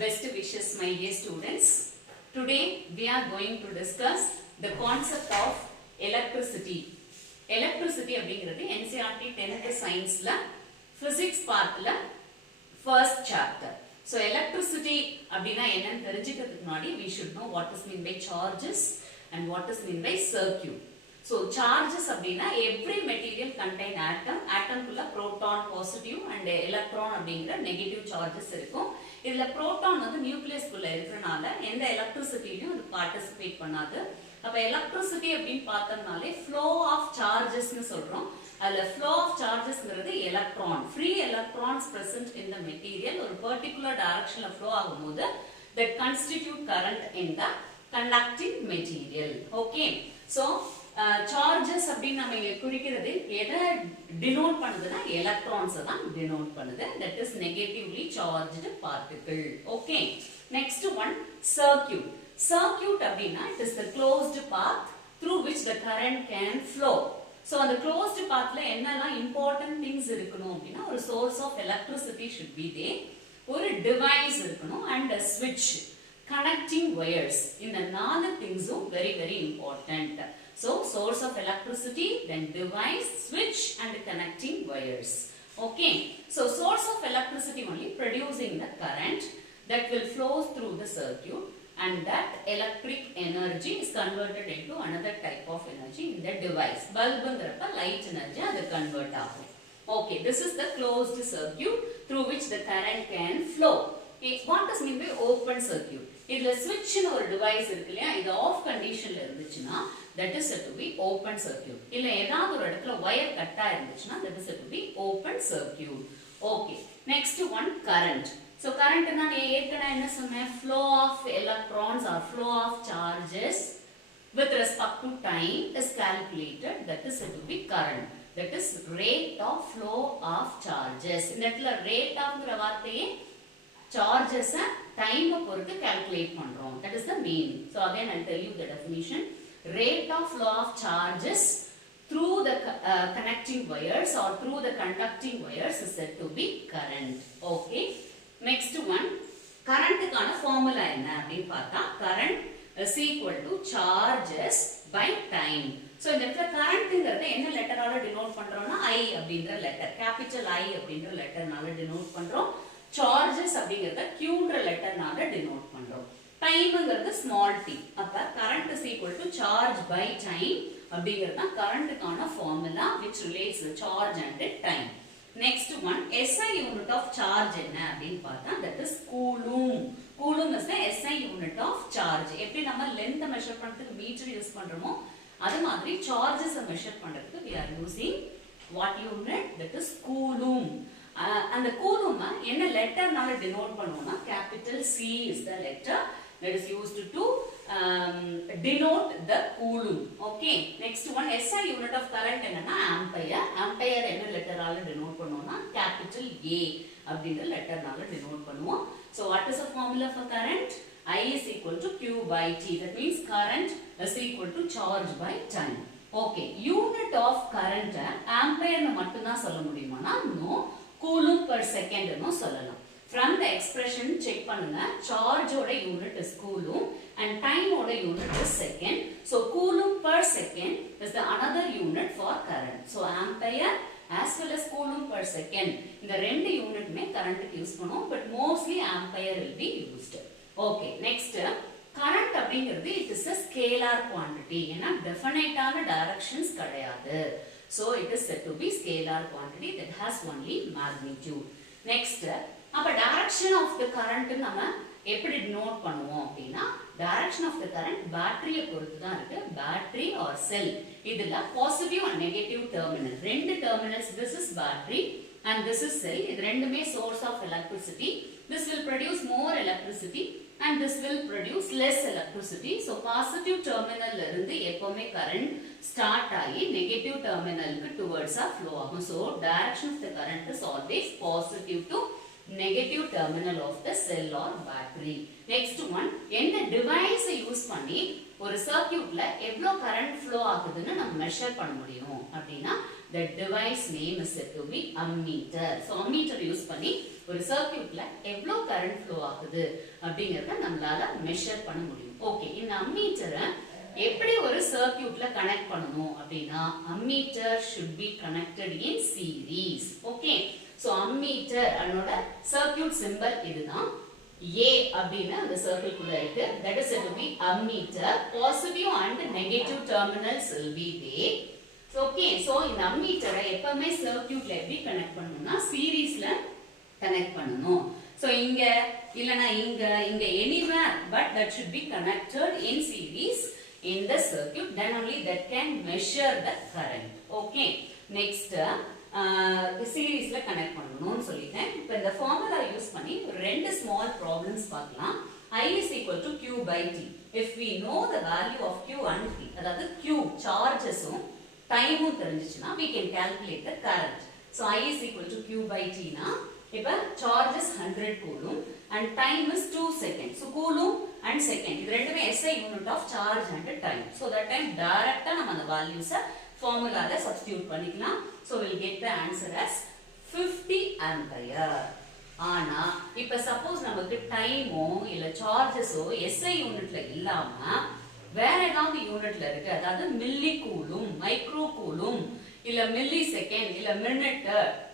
Best wishes, my dear students. Today we are going to discuss the concept of electricity. Electricity அப்படிங்கிறது NCERT 10th scienceல physics partல first chapter. So electricity அப்படினா என்னன்னு தெரிஞ்சிக்கிறதுக்கு முன்னாடி we should know what is meant by charges and what is meant by circuit. So charges அப்படினா every material contain atom. Atom குள்ள proton positive and electron அப்படிங்கிற negative charges இருக்கும். இதுல proton வந்து nucleus குள்ள இருக்கறனால எந்த electricityலயும் அது participate பண்ணாது. அப்ப electricity அப்படினு பார்த்தோம்னாலே flow of charges னு சொல்றோம். அதுல flow of chargesங்கிறது electron. Free electrons present in the material ஒரு particular directionல flow ஆகும்போது that constitute current in the conducting material. Okay. So charges அப்படினு நம்ம இங்க குறிக்கிறது எதை denote பண்ணுதுன்னா electrons தான் denote பண்ணுது. That is negatively charged particle. Okay. Next one, circuit. Circuit அப்படினா it is the closed path through which the current can flow. So அந்த closed pathல என்னெல்லாம் important things இருக்கணும் அப்படினா ஒரு source of electricity should be there. ஒரு device இருக்கணும் and a switch, connecting wires. இந்த நாலு thingsம் very very important. So source of electricity, then device, switch and connecting wires. Okay. So source of electricity only producing the current that will flow through the circuit, and that electric energy is converted into another type of energy in the device. Bulb ங்கிறப்ப light energy அது convert ஆகும். Okay, this is the closed circuit through which the current can flow. What is meant by open circuit? இதுல switch னு ஒரு device இருக்கு இல்லையா, இது off conditionல இருந்துச்சுன்னா that is said to be open circuit. இல்ல ஏதாவது ஒரு இடத்துல wire கட்டா இருந்துச்சுன்னா that is said to be open circuit. Okay, next one, current. So current நான் ஏற்கனவே என்ன சொன்னேன், flow of electrons or flow of charges with respect to time is calculated. That is said to be current. That is rate of flow of charges. இந்த இடத்துல rate ofங்கிற வார்த்தையே charges time பொறுத்து calculate பண்றோம். That is the meaning. So again I'll tell you the definition. Rate of flow of charges through the connecting wires or through the conducting wires is said to be current. Okay. Next one, current கான formula என்ன அப்படினு பார்த்தா current is equal to charges by time. So இந்த இடத்துல currentங்கிறது என்ன லெட்டரால denote பண்றோம்னா I அப்படிங்கற லெட்டர், capital I அப்படிங்கற லெட்டர்னால denote பண்றோம். Charges அப்படிங்கறத Qன்ற லெட்டர்னால denote பண்றோம். Timeங்கிறது small t. அப்ப current is equal to charge by time அப்படிங்கறது தான் current கான formula which relates the charge and the time. Next one, SI unit of charge என்ன அப்படினு பார்த்தா that is coulomb. Coulomb is the SI unit of charge. எப்படி நம்ம length measure பண்றதுக்கு metre use பண்றோமோ அதே மாதிரி charges measure பண்றதுக்கு we are using what unit, that is coulomb. அந்த coulomb என்ன லெட்டர்னால denote பண்ணுவோம்னா capital C is the letter that is used to denote the coulomb. Okay. Next one, SI unit of current என்னன்னா ampere. Ampere என்ன லெட்டரால denote பண்ணுவோம்னா capital A அப்படிங்கற லெட்டர்னால denote பண்ணுவோம். So what is the formula for current? I is equal to Q by T. That means current is equal to charge by time. Okay. Unit of current ampere னு மட்டும் தான் சொல்ல முடியுமானா no, coulomb per second னு சொல்லலாம். From the expression check பண்ணுங்க, charge ஓட unit is coulomb and time ஓட unit is second. So coulomb per second is the another unit for current. So ampere as well as coulomb per second இந்த ரெண்டு யூனிட்மே current use பண்ணுவோம், but mostly ampere will be used. Okay, next current அப்படிங்கிறது it is a scalar quantity. ஏன்னா definite ஆன directions கிடையாது. So it is said to be scalar quantity that has only magnitude. Next, அப்ப direction of the current நம்ம எப்படி நோட் பண்ணுவோம் அப்படினா direction of the current battery பொறுத்து தான் இருக்கு. battery or cell இதுல positive and negative terminal ரெண்டு terminals, this is battery and this is cell. இது ரெண்டுமே source of electricity. This will produce more electricity and this will produce less electricity. So positive terminal ல இருந்து எப்பவுமே current start ஆகி negative terminal க்கு towards flow ஆகும். So direction of the current is always positive to negative terminal of the cell or battery. Next one, என்ன device use பண்ணி ஒரு சர்க்யூட்ல எவ்வளவு current flow ஆகுதுன்னு நம்ம மெஷர் பண்ண முடியும் அப்படினா the device name is said to be ammeter. So ammeter use பண்ணி ஒரு சர்க்யூட்ல எவ்வளவு கரண்ட் ஃப்ளோ ஆகுது அப்படிங்கறத நம்மளால மெஷர் பண்ண முடியும். ஓகே, இந்த அம்மீட்டரை எப்படி ஒரு சர்க்யூட்ல கனெக்ட் பண்ணனும் அப்படினா ammeter should be connected in series. Okay, so ammeter அதோட சர்க்யூட் சிம்பல் இதுதான். A அப்படினா அந்த சர்க்கிள் குள்ள இருக்கு. That is said to be ammeter. Positive and negative terminals will be there. So okay, so இந்த ammeter-ஐ எப்பவுமே சர்க்யூட்ல எப்படி கனெக்ட் பண்ணனும்னா சீரிஸ்ல கனெக்ட் பண்ணனும். So இங்க இல்லனா இங்க anywhere, but that should be connected in series in the circuit, then only that can measure the current. Okay, next சீரிஸ்ல கனெக்ட் பண்ணனும்னு சொல்லிட்டேன். இப்போ இந்த ஃபார்முலா யூஸ் பண்ணி ரெண்டு ஸ்மால் ப்ராப்ளம்ஸ் பார்க்கலாம். I is equal to Q by T. If we know the value of Q and T, அதாவது Q சார்ஜஸும் டைமும் தெரிஞ்சிச்சுனா we can calculate the current. So I is equal to Q by T னா இப்போ charges 100 coulomb and time is 2 seconds. So coulomb and second இது ரெண்டுமே SI unit of charge and time. So that time டைரக்ட்டா நம்ம அந்த வேல்யூஸை ஃபார்முலால substitute பண்ணிக்கலாம். So we'll get the answer as 50 ampere. ஆனா இப்போ சப்போஸ் நமக்கு டைமோ இல்ல சார்ஜஸோ SI யூனிட்ல இல்லாம வேற ஏதாவது யூனிட்ல இருக்கு, அதாவது மில்லி கூலும், மைக்ரோ கூலும், இல்ல மில்லி செகண்ட், இல்ல மினிட்,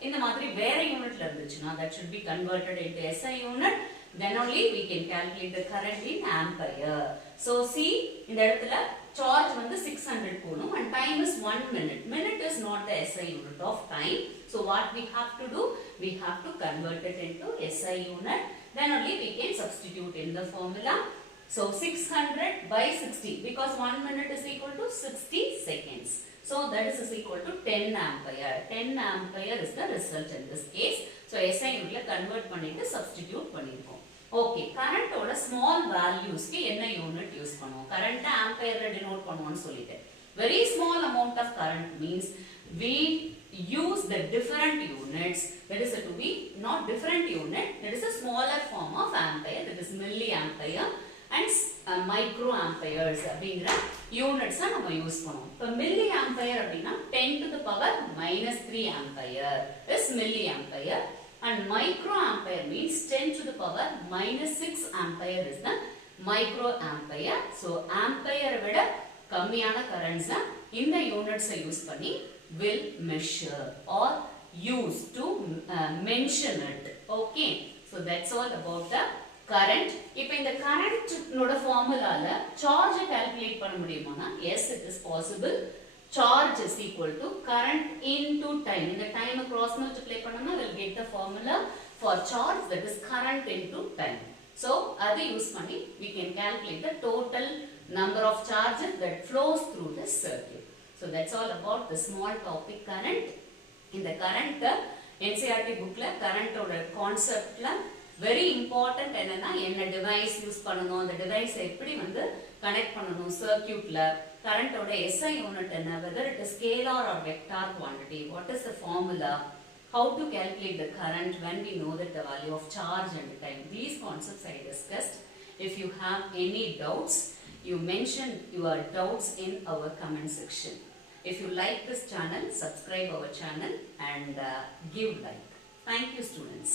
இந்த மாதிரி வேற யூனிட்ல இருந்துச்சுன்னா that should be converted into SI unit. Then only we can calculate the current in ampere. So see, இந்த இடத்துல charge வந்து 600 coulomb and time is 1 minute. Minute is not the SI unit of time. So what we have to do? We have to convert it into SI unit. Then only we can substitute in the formula. So 600 by 60 because 1 minute is equal to 60 seconds. So that is equal to 10 ampere. 10 ampere is the result in this case. So SI unit la convert பண்ணிட்டு substitute பண்ணிருக்கோம். Okay, current ஓட small values க்கு என்ன unit use பண்ணுவோம்? current ampere ல denote பண்ணுவோம்னு சொல்லிட்டேன். Very small amount of current means we use the different units. That is to be not different unit. That is a smaller form of ampere. That is milliampere and microamperes அப்படிங்கற யூனிட்ஸ் நம்ம யூஸ் பண்ணுவோம். இப்போ milliampere அப்படினா 10 to the power minus 3 ampere is milliampere. And microampere means 10 to the power minus 6 ampere is the microampere. So ampere விட கம்மியான currents இந்த units use பண்ணி will measure or use to mention it. Okay, so that's all about the current. இப்போ இந்த current நோட ஃபார்முலால charge calculate பண்ண முடியுமானா yes, it is possible. Charge is equal to current into time. In the time cross multiply பண்ணோம்னா we'll get the formula for charge, that is current into time. So அதை யூஸ் பண்ணி we can calculate the total number of charges that flows through the circuit. So that's all about the small topic current. In the current NCERT bookல current ஓட conceptல very important என்னன்னா என்ன device use பண்ணனும், அந்த டிவைஸ் எப்படி வந்து கனெக்ட் பண்ணனும் சர்க்யூட்ல, current ஓட SI unit என்ன, whether it is scalar or vector quantity, what is the formula, how to calculate the current when we know that the value of charge and time. These concepts I discussed. If you have any doubts, you mention your doubts in our comment section. If you like this channel, subscribe our channel and give like. Thank you, students.